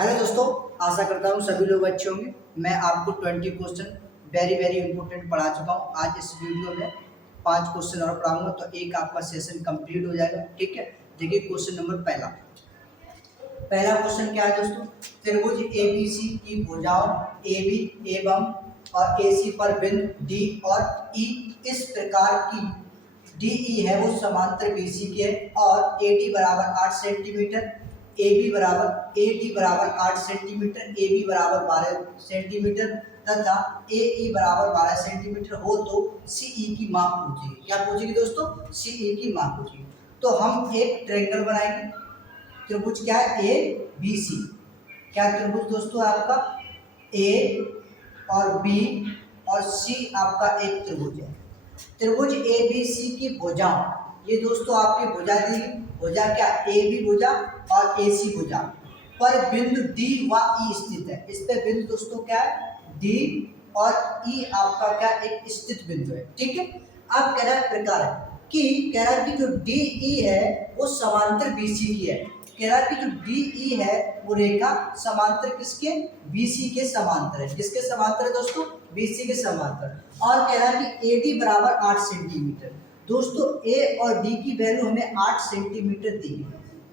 Hello दोस्तों, आशा करता हूँ सभी लोग अच्छे होंगे। मैं आपको 20 क्वेश्चन वेरी इंपॉर्टेंट पढ़ा चुका हूँ। आज इस वीडियो में 5 क्वेश्चन और पढ़ाऊंगा तो एक आपका सेशन कंप्लीट हो जाएगा। ठीक है, देखिए क्वेश्चन नंबर पहला क्वेश्चन क्या है दोस्तों। त्रिभुज एबीसी की भुजाओं AB एवं और AC पर बिंदु D और E इस प्रकार की DE है वो समांतर BC के और AD बराबर 8 सेंटीमीटर, AD बराबर 8 सेंटीमीटर, AB बराबर 12 सेंटीमीटर तथा AE बराबर 12 सेंटीमीटर हो तो CE की माप पूछेगी। क्या पूछेगी दोस्तों? CE की माप पूछेगी। तो हम एक ट्रायंगल बनाएंगे। त्रिभुज क्या है? ABC। क्या त्रिभुज दोस्तों आपका A और B और C आपका एक त्रिभुज है। त्रिभुज ABC की भुजाओं, ये दोस्तों आपकी भुजा दी, भुजा क्या? AB भुजा और AC भुजा पर बिंदु D व E स्थित है। इस पे बिंदु दोस्तों क्या है? D और E आपका क्या? एक स्थित बिंदु है। ठीक है, अब कह रहा है प्रकार है कि कह रहा है कि जो DE है वो समांतर BC की है। कह रहा है कि जो DE है वो रेखा समांतर किसके? BC के समांतर है। किसके समांतर है दोस्तों? BC के समांतर। और कह रहा है कि AD बराबर 8 सेंटीमीटर। दोस्तों A और D की वैल्यू हमें 8 सेंटीमीटर दी गई।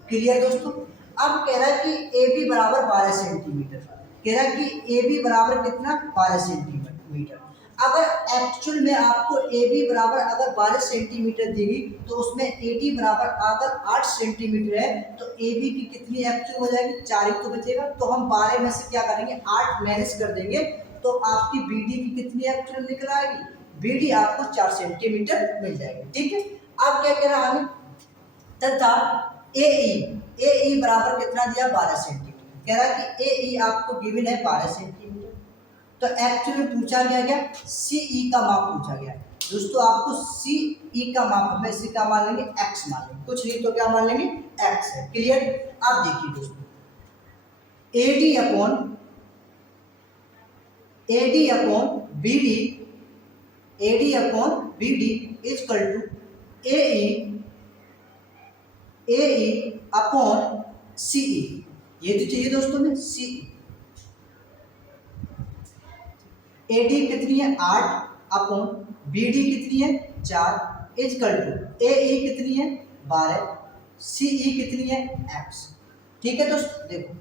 क्लियर दोस्तों। अब कह रहा है कि AB बराबर 12 सेंटीमीटर। कह रहा है कि AB बराबर कितना? 12 सेंटीमीटर। अगर एक्चुअल में आपको AB बराबर अगर 12 सेंटीमीटर दी गई तो उसमें AD बराबर अगर 8 सेंटीमीटर है तो AB की कितनी एक्चुअल हो जाएगी? 4 ही तो बचेगा। तो हम 12 में से क्या करेंगे? 8 माइनस कर देंगे तो आपकी BD की कितनी एक्चुअल निकल आएगी? BD आपको 4 सेंटीमीटर मिल जाएगी। ठीक है, अब क्या कह रहा है तथा AE बराबर कितना दिया? 12 सेंटीमीटर। कह रहा है कि AE आपको गिवन है 12 सेंटीमीटर। तो एक्चुअली पूछा गया CE का माप पूछा गया। दोस्तों आपको CE का माप हमें इसे क्या मान लेंगे? X मान लेंगे। कुछ नहीं तो क्या मान लेंगे? X है। क्लियर। अब देखिए दोस्तों AD upon BD is equal to AE upon CE। ये तो चाहिए दोस्तों में CE। AD कितनी है? 8 अपॉन BD कितनी है? 4 इज इक्वल टू AE कितनी है? 12, CE कितनी है? X। ठीक है दोस्तों, देखो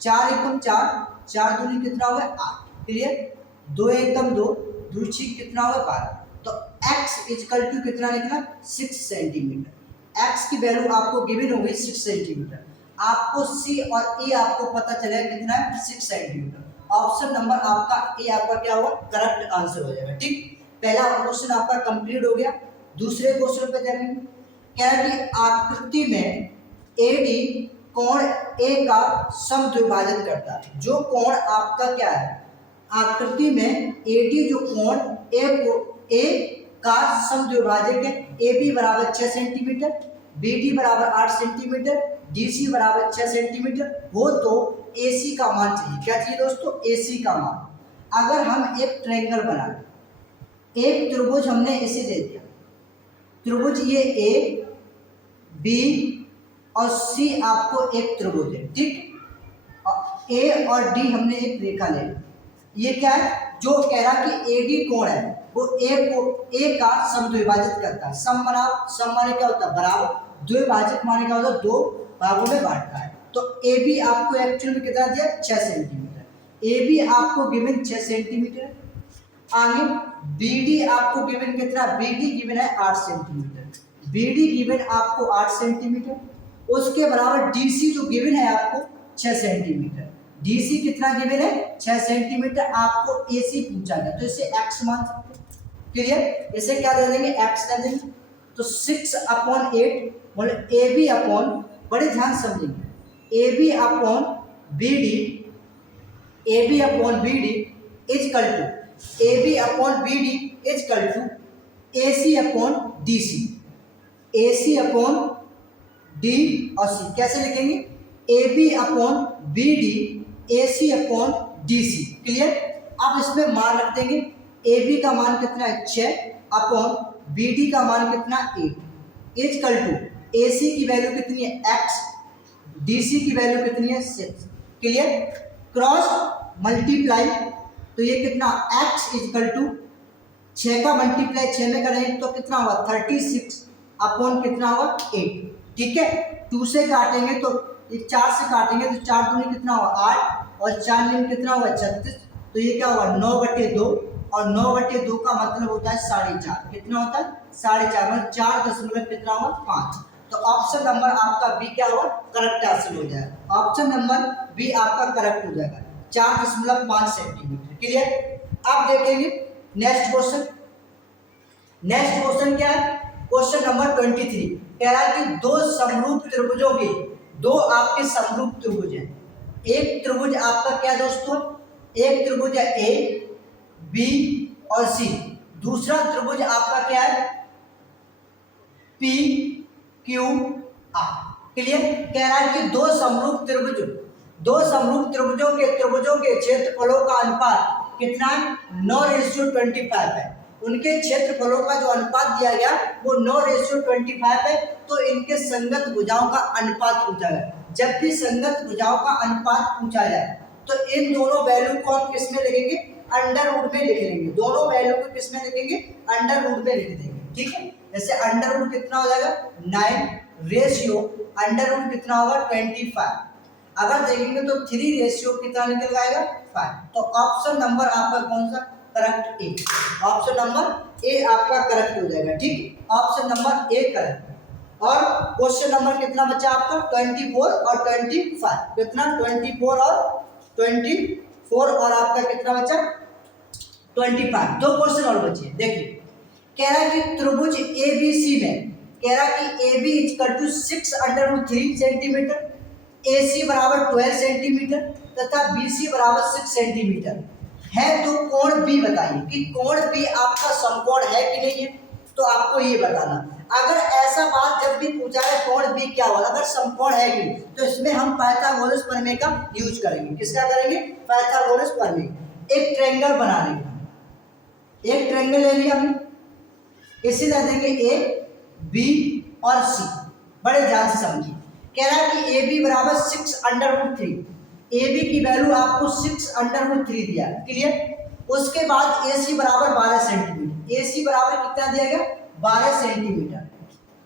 4 एकम 4, 4 दूनी कितना हुआ? 8। क्लियर। 2 एकम 2, 2 6 कितना हुआ? 12। तो X इज इक्वल टू कितना निकला? 6 सेंटीमीटर। X की वैल्यू आपको गिवन हो गई 6 सेंटीमीटर। आपको C और A आपको पता चलेगा कितना है? 6 सेंटीमीटर। ऑप्शन नंबर आपका ए आपका क्या होगा? करेक्ट आंसर हो जाएगा। ठीक, पहला क्वेश्चन आपका कंप्लीट हो गया। दूसरे क्वेश्चन पे जाएंगे। क्या है कि आकृति में AD कोण A का समद्विभाजन करता है। जो कोण आपका क्या है? आकृति में AD जो कोण A का समद्विभाजक है। AB बराबर 6 सेंटीमीटर, BD बराबर 8 सेंटीमीटर, DC बराबर 6 सेंटीमीटर हो तो AC का मान चाहिए। क्या चाहिए दोस्तों? AC का मान। अगर हम एक ट्रायंगल बनाए, एक त्रिभुज हमने इसे दे दिया, त्रिभुज ये A, B और C आपको एक त्रिभुज है। ठीक, A और D हमने एक रेखा ले ली। ये क्या है? जो कह रहा कि AD कोण है वो A का समद्विभाजित करता है। सम माने क्या होता है? बराबर। द्विभाजक माने क्या होता है? दो भागों में बांटता है। तो AB आपको एक्चुअल में कितना दिया? 6 सेंटीमीटर। AB आपको गिवन 6 सेंटीमीटर। आगे BD आपको गिवन कितना? BD गिवन है 8 सेंटीमीटर। BD गिवन आपको 8 सेंटीमीटर। उसके बराबर DC जो गिवन है आपको 6 सेंटीमीटर। DC कितना गिवन है? 6 सेंटीमीटर। आपको AC पूछा गया तो इसे X मान सकते हैं। क्लियर। इसे क्या दे देंगे? X दे देंगे। तो 6 अपॉन 8 बोले AB अपॉन, बड़े ध्यान समझेंगे, AB upon BD is equal to AC upon DC। AC upon D और C कैसे लिखेंगे? AB upon BD AC upon DC। Clear. अब इसमें मान रख देंगे। AB का मान कितना है? 6 अपॉन BD का मान कितना? 8 इज इक्वल टू AC की वैल्यू कितनी है? X, DC की वैल्यू कितनी है? 6। क्लियर। क्रॉस मल्टीप्लाई, तो ये कितना x इक्वल टू 6 का मल्टीप्लाई 6 में करें तो कितना होगा 36 अपॉन कितना होगा 8, ठीक है। 2 से काटेंगे तो 4 से काटेंगे तो 4 दूनी कितना होगा 8 और 4 नीम कितना होगा 36, तो ये क्या होगा 9/2 और 9/2 का मतलब होता है 4.5, कितना होता है 4.5 मतलब 4 कितना होगा 5। तो ऑप्शन नंबर आपका बी क्या होगा करेक्ट आंसर हो जाएगा। ऑप्शन नंबर बी आपका करेक्ट हो जाएगा 4.5 सेंटीमीटर, क्लियर। अब देखेंगे नेक्स्ट क्वेश्चन। नेक्स्ट क्वेश्चन क्या है, क्वेश्चन नंबर 23 कह रहा है कि दो समरूप त्रिभुजों के, दो आपके समरूप त्रिभुज हैं। एक त्रिभुज आपका क्या दोस्तों, एक त्रिभुज है ए बी और सी, दूसरा त्रिभुज आपका क्या है पी क्यू आर, क्लियर। कह रहा है कि दो समरूप त्रिभुजों के क्षेत्रफलों का अनुपात कितना है 9:25 है। उनके क्षेत्रफलों का जो अनुपात दिया गया वो 9:25 है। तो इनके संगत भुजाओं का अनुपात पूछा गया। जब भी संगत भुजाओं का अनुपात पूछा जाए तो इन दोनों वैल्यू को हम किस में लिखेंगे, अंडर रूट में लिख लेंगे। दोनों वैल्यू को किस में लिखेंगे, अंडर रूट में लिख देंगे, ठीक है। जैसे अंडर रूट कितना हो जाएगा 9 रेशियो अंडर रूट कितना होगा 25। अगर देखेंगे तो 3 रेशियो कितना निकल आएगा 5। तो ऑप्शन नंबर आपका कौन सा correct A, option number A आपका करेक्ट हो जाएगा, ठीक। Option number A correct. और क्वेश्चन नंबर कितना बचा आपका 24 और 25, कितना 24 और 24 और आपका कितना बचा 25। दो क्वेश्चन और बचे। देखिए कह रहा है कि त्रिभुज एबीसी में, कह रहा है कि A B equal to 6√3 centimetre, A C बराबर 12 सेंटीमीटर तथा बी सी बराबर 6 सेंटीमीटर है। तो कोण बी बताइए कि कोण बी आपका समकोण है कि नहीं है। तो आपको ये बताना, अगर ऐसा बात जब भी पूछा है कोण बी क्या होगा, अगर समकोण है कि, तो इसमें हम पाइथागोरस प्रमेय का यूज करेंगे। किसका करेंगे, पाइथागोरस प्रमेय। एक ट्रायंगल बना लेंगे, एक ट्रायंगल ले लिया हमने, इसे दे देंगे ए बी और सी। बड़े ध्यान से समझिए, कह रहा है कि ए बी बराबर 6√3, ए बी की वैल्यू आपको 6√3 दिया, क्लियर। उसके बाद ए सी बराबर 12 सेंटीमीटर, ए सी बराबर कितना दिया गया 12 सेंटीमीटर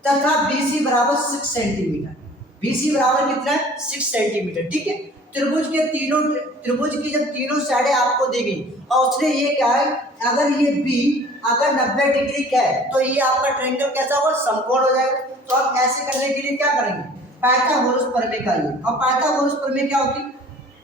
तथा बी सी बराबर 6 सेंटीमीटर, बी सी बराबर कितना है 6 सेंटीमीटर, ठीक है। त्रिभुज की जब तीनों साइडें आपको दी गई और उसने ये क्या है, अगर ये बी अगर 90 डिग्री का है तो ये आपका ट्रायंगल कैसा होगा समकोण हो जाएगा। तो आप ऐसे करने के लिए क्या करेंगे, पाइथागोरस प्रमेय का यूज। और पाइथागोरस प्रमेय क्या होती है,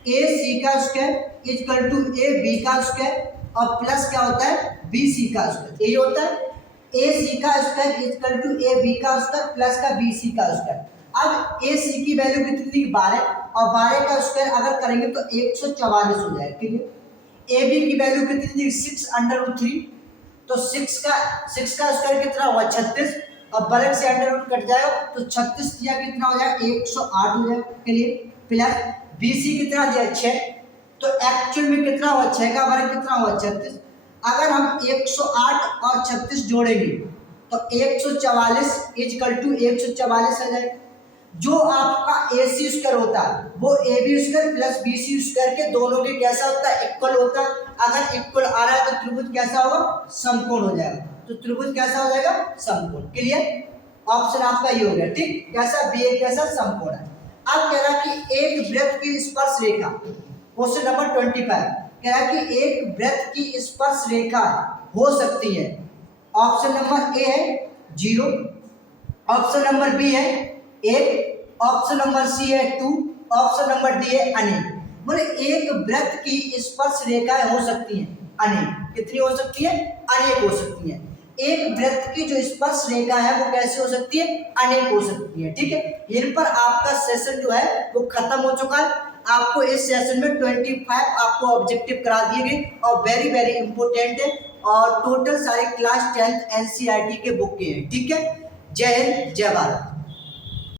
ए सी का square equal to A B का स्क्वायर और प्लस क्या होता है बी सी का स्क्वायर, यही होता है। ए सी का square equal to A B का स्क्वायर प्लस का बी सी का स्क्वायर। अब ए सी की वैल्यू कितनी थी 12 और 12 का स्क्वायर अगर करेंगे तो 144 हो जाएगा, ठीक है। ए बी की वैल्यू कितनी थी 6√3, तो 6 का स्क्वायर कितना हुआ 36 और बल्कि से अंडर रूट कट जाएगा तो 36 दिया कितना हो जाएगा 108 हो जाएगा, क्लियर। प्लस बी सी कितना दिया 6, तो एक्चुअल में कितना हुआ 6 का वर्ग कितना हुआ 36। अगर हम 108 और 36 जोड़ेंगे तो 144 इक्वल टू 144 आ जाएगा। जो आपका ए सी स्क्वायर होता है वो A B square plus B C square के दोनों के कैसा होता है इक्वल होता है। अगर इक्वल आ रहा है तो त्रिभुज कैसा होगा समकोण हो जाएगा। तो त्रिभुज कैसा हो जाएगा समकोण, क्लियर। ऑप्शन आपका ये हो गया, ठीक। कैसा बी ए कैसा समकोण है। अब कह रहा कि एक वृत्त की स्पर्श रेखा, क्वेश्चन नंबर 25 कह रहा कि एक वृत्त की स्पर्श रेखा हो सकती है। ऑप्शन नंबर ए है 0, ऑप्शन नंबर बी है 1, ऑप्शन नंबर सी है 2, ऑप्शन नंबर डी है अनेक। बोले एक वृत्त की स्पर्श रेखाएं हो सकती हैं अनेक। कितनी हो सकती है, अनेक हो सकती है। एक वृत्त की जो स्पर्श रेखा है वो कैसे हो सकती है, अनेक हो सकती है, ठीक है। इन पर आपका सेशन जो है वो खत्म हो चुका है। आपको इस सेशन में 25 आपको ऑब्जेक्टिव करा दिए गए और वेरी वेरी इंपॉर्टेंट है और टोटल सारे क्लास 10th NCERT के बुक के हैं, ठीक है। जय हिंद जय भारत।